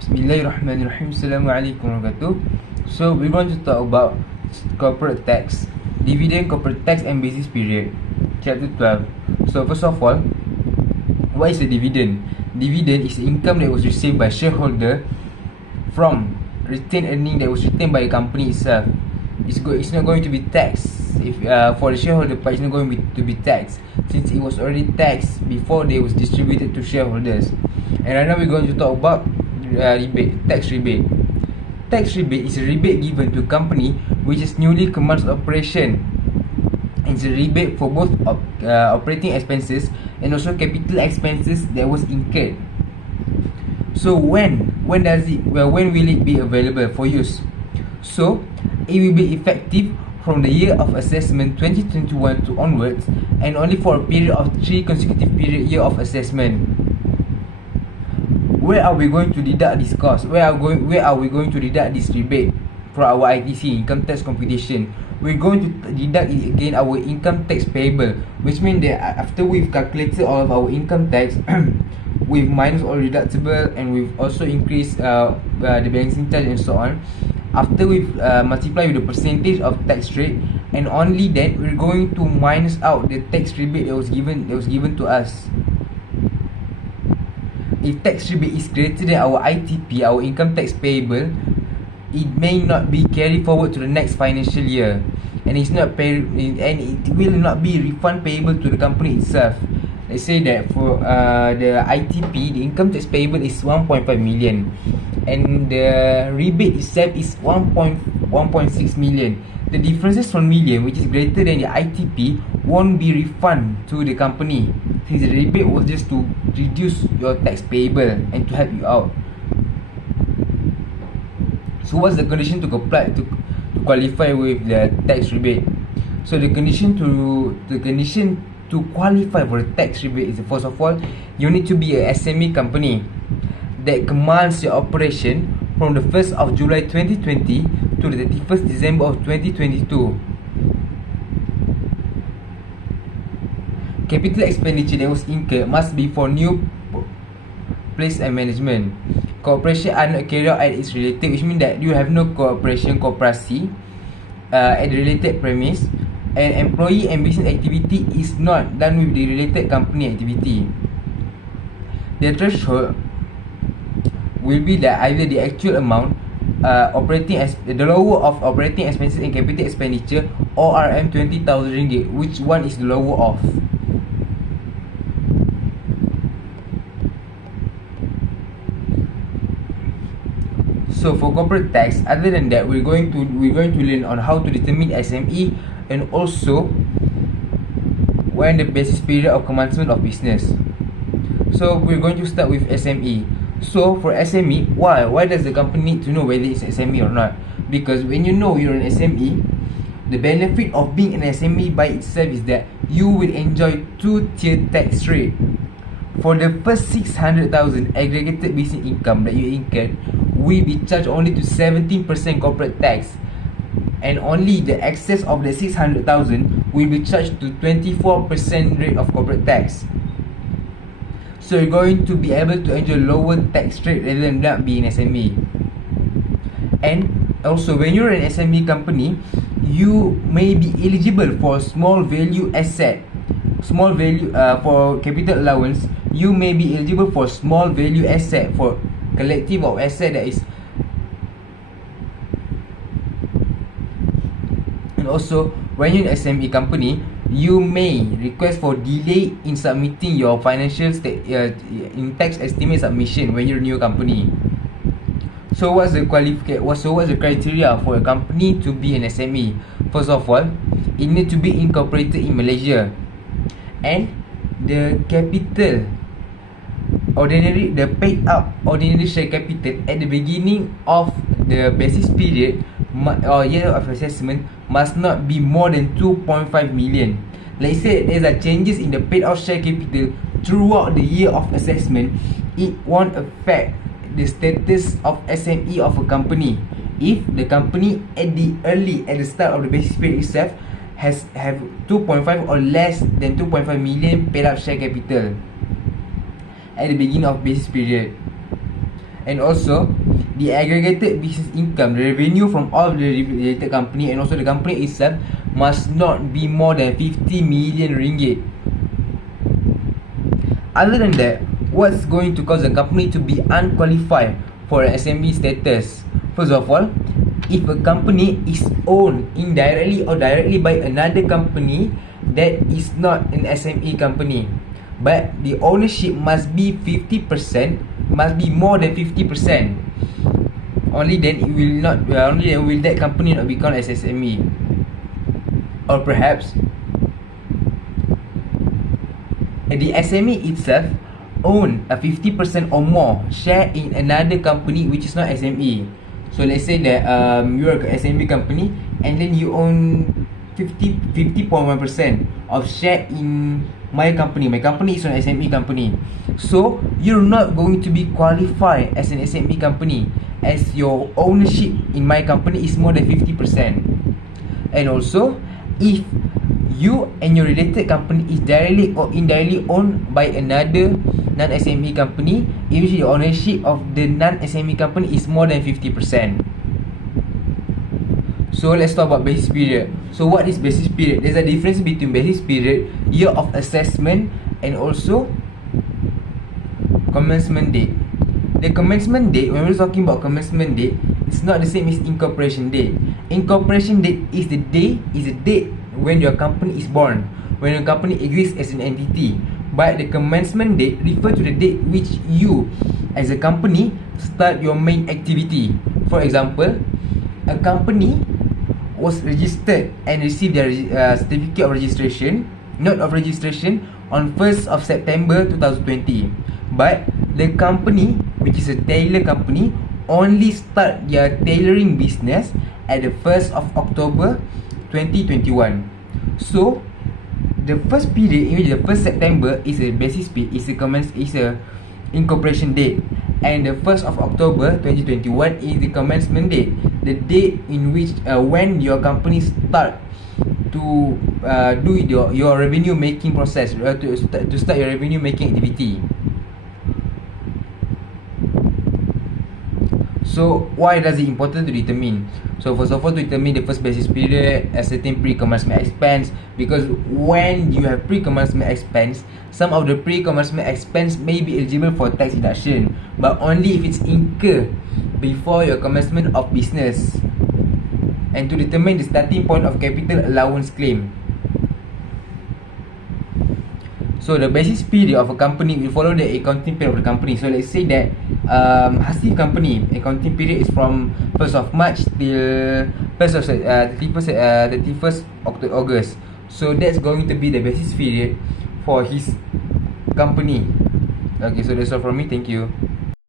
Bismillahirrahmanirrahim. Assalamualaikum warahmatullahi. So we're going to talk about corporate tax, dividend, corporate tax and basis period. Chapter 12. So first of all, what is a dividend? Dividend is income that was received by shareholder from retained earning that was retained by the company itself. It's not going to be taxed. If for the shareholder part, it's not going to be taxed since it was already taxed before they was distributed to shareholders. And right now we're going to talk about rebate, tax rebate. Tax rebate is a rebate given to company which is newly commenced operation. It's a rebate for both operating expenses and also capital expenses that was incurred. So when will it be available for use? So it will be effective from the year of assessment 2021 to onwards, and only for a period of 3 consecutive year of assessment. Where are we going to deduct this cost? Where are we going to deduct this rebate for our ITC, income tax computation? We're going to deduct it again our income tax payable, which means that after we've calculated all of our income tax, we've minus all deductible, and we've also increased the balancing charge and so on. After we've multiplied with the percentage of tax rate, and only then we're going to minus out the tax rebate that was given to us. If tax rebate is greater than our ITP, our income tax payable, it may not be carried forward to the next financial year, and it will not be refund payable to the company itself. Let's say that for the ITP, the income tax payable is 1.5 million, and the rebate itself is 1.6 million. The differences from million, which is greater than the ITP, won't be refunded to the company, since the rebate was just to reduce your tax payable and to help you out. So what's the condition to apply to qualify with the tax rebate? So the condition to qualify for the tax rebate is, first of all, you need to be a SME company that commands your operation from the 1st of July 2020 to the 31st December of 2022. Capital expenditure that was incurred must be for new place and management. Cooperation are not carried out at its related, which means that you have no cooperasi at the related premise, and employee and business activity is not done with the related company activity. The threshold will be that either the actual amount the lower of operating expenses and capital expenditure, or RM 20,000 ringgit, which one is the lower of. So for corporate tax, other than that, we're going to learn on how to determine SME, and also when the basis period of commencement of business. So we're going to start with SME. So for SME, why does the company need to know whether it's SME or not? Because when you know you're an SME, the benefit of being an SME by itself is that you will enjoy 2-tier tax rate. For the first 600,000 aggregated business income that you incurred, will be charged only to 17% corporate tax, and only the excess of the 600,000 will be charged to 24% rate of corporate tax. So you're going to be able to enjoy lower tax rate rather than not being an SME. And also, when you're an SME company, you may be eligible for small value asset, for capital allowance. You may be eligible for small value asset, for collective of asset that is. And also, when you're an SME company, you may request for delay in submitting your financial in tax estimate submission when you're a new company. So what's the criteria for a company to be an SME? First of all, it needs to be incorporated in Malaysia, and the capital the paid up ordinary share capital at the beginning of the basis period or year of assessment must not be more than 2.5 million. Let's say there's a changes in the paid out share capital throughout the year of assessment, it won't affect the status of SME of a company if the company at the start of the basis period itself have 2.5 or less than 2.5 million paid up share capital at the beginning of basis period. And also the aggregated business income, the revenue from all the related company and also the company itself must not be more than 50 million ringgit. Other than that, what's going to cause a company to be unqualified for an SME status? First of all, if a company is owned indirectly or directly by another company that is not an SME company, but the ownership must be 50%, must be more than 50%. Only then it will not. Only then will that company not be called as SME. Or perhaps the SME itself own a 50% or more share in another company which is not SME. So let's say that you're a SME company and then you own 50.1% of share in my company. My company is an SME company. So you're not going to be qualified as an SME company as your ownership in my company is more than 50%. And also, if you and your related company is directly or indirectly owned by another non-SME company, in which the ownership of the non-SME company is more than 50%. So let's talk about basis period. So what is basis period? There's a difference between basis period, year of assessment, and also commencement date. The commencement date, when we're talking about commencement date, it's not the same as incorporation date. Incorporation date is the date when your company is born, when your company exists as an entity. But the commencement date refers to the date which you, as a company, start your main activity. For example, a company was registered and received their certificate of registration, note of registration, on 1st of September 2020. But the company, which is a tailor company, only start their tailoring business at the 1st of October 2021. So the first period, in which the 1st September is a basis period, is a incorporation date, and the 1st of October 2021 is the commencement date, the date in which when your company start to do your revenue making process, to start your revenue making activity. So why does it important to determine? So first of all, to determine the first basis period, ascertain pre-commencement expense, because when you have pre-commencement expense, some of the pre-commencement expense may be eligible for tax deduction, but only if it's incurred before your commencement of business. And to determine the starting point of capital allowance claim. So the basis period of a company will follow the accounting period of the company. So let's say that Hasif company accounting period is from 1st of March till 31st August. So that's going to be the basis period for his company. Okay, so that's all from me. Thank you.